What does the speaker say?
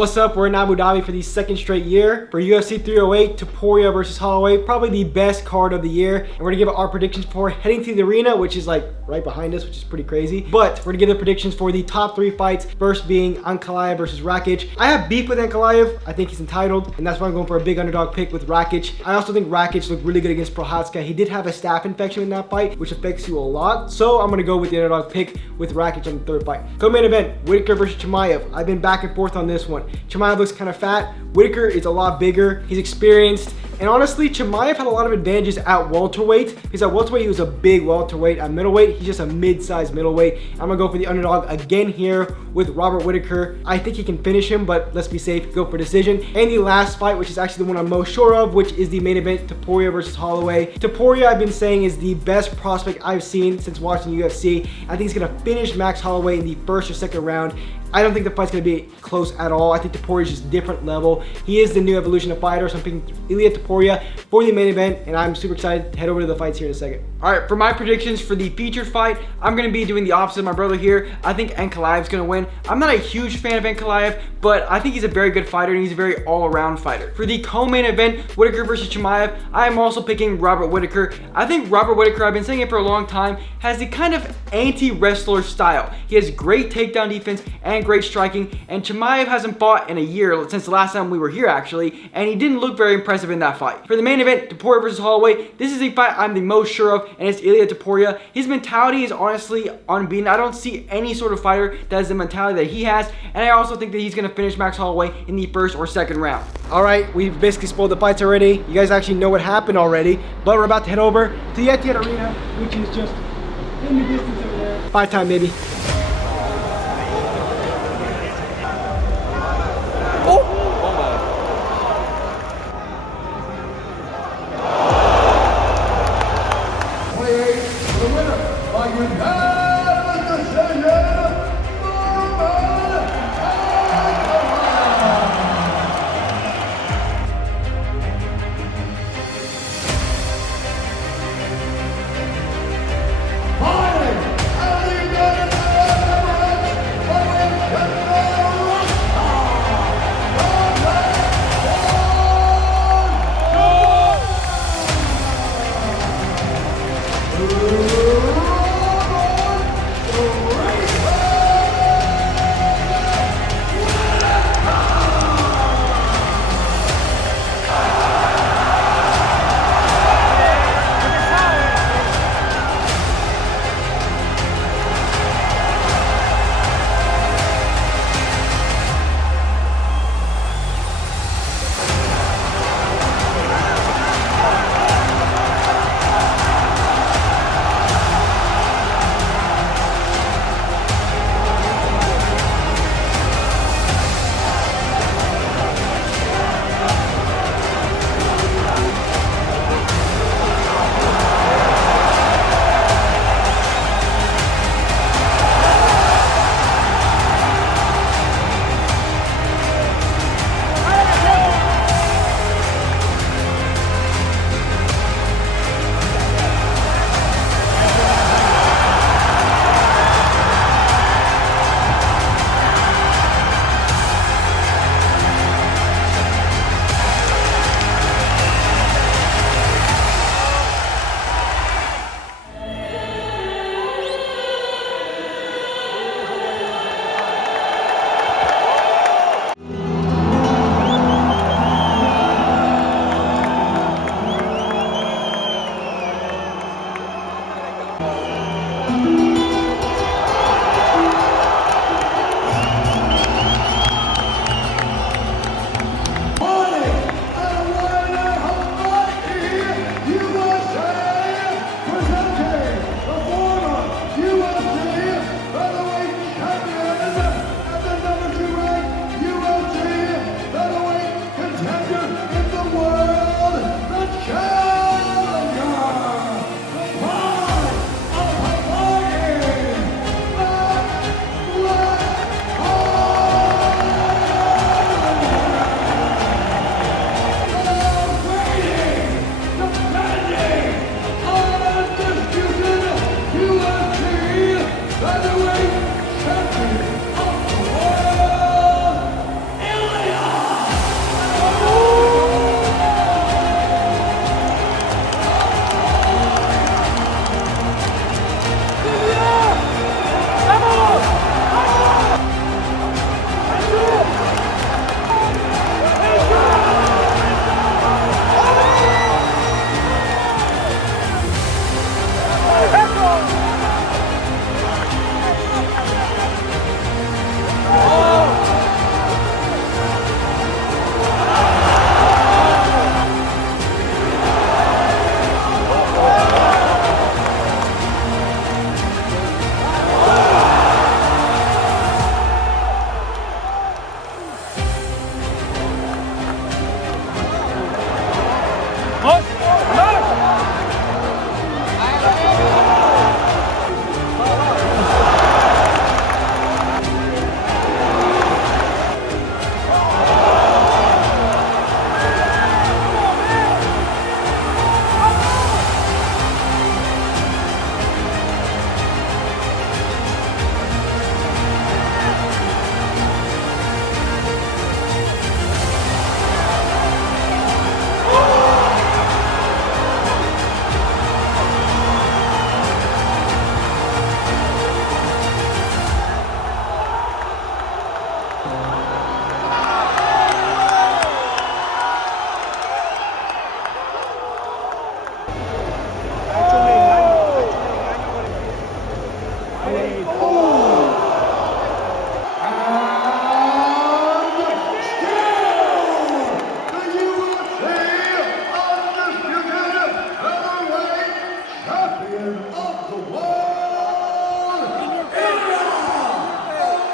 What's up? We're in Abu Dhabi for the second straight year for UFC 308, Topuria versus Holloway. Probably the best card of the year. And we're gonna give our predictions for heading to the arena, which is like right behind us, which is pretty crazy. But we're gonna give the predictions for the top 3 fights. First being Ankalaev versus Rakic. I have beef with Ankalaev. I think he's entitled, and that's why I'm going for a big underdog pick with Rakic. I also think Rakic looked really good against Prochazka. He did have a staph infection in that fight, which affects you a lot. So I'm gonna go with the underdog pick with Rakic on the third fight. Co-main event, Whittaker versus Chimaev. I've been back and forth on this one. Chimaev looks kind of fat. Whittaker is a lot bigger. He's experienced. And honestly, Chimaev had a lot of advantages at welterweight, because at welterweight, he was a big welterweight. At middleweight, he's just a mid-sized middleweight. I'm gonna go for the underdog again here with Robert Whittaker. I think he can finish him, but let's be safe, go for decision. And the last fight, which is actually the one I'm most sure of, which is the main event, Topuria versus Holloway. Topuria, I've been saying, is the best prospect I've seen since watching UFC. I think he's gonna finish Max Holloway in the first or second round. I don't think the fight's going to be close at all. I think Topuria is just different level. He is the new evolution of fighter, so I'm picking Ilia Topuria for the main event, and I'm super excited to head over to the fights here in a second. All right, for my predictions for the featured fight, I'm going to be doing the opposite of my brother here. I think Ankalaev's going to win. I'm not a huge fan of Ankalaev, but I think he's a very good fighter, and he's a very all-around fighter. For the co-main event, Whittaker versus Chimaev, I am also picking Robert Whittaker. I think Robert Whittaker, I've been saying it for a long time, has the kind of anti-wrestler style. He has great takedown defense and great striking, and Chimaev hasn't fought in a year since the last time we were here actually, and he didn't look very impressive in that fight. For the main event, Topuria versus Holloway, this is a fight I'm the most sure of, and it's Ilia Topuria. His mentality is honestly unbeaten. I don't see any sort of fighter that has the mentality that he has, and I also think that he's going to finish Max Holloway in the first or second round. All right, we've basically spoiled the fights already. You guys actually know what happened already, but we're about to head over to the Etihad Arena, which is just in the distance over there. 5-time, baby. Oh!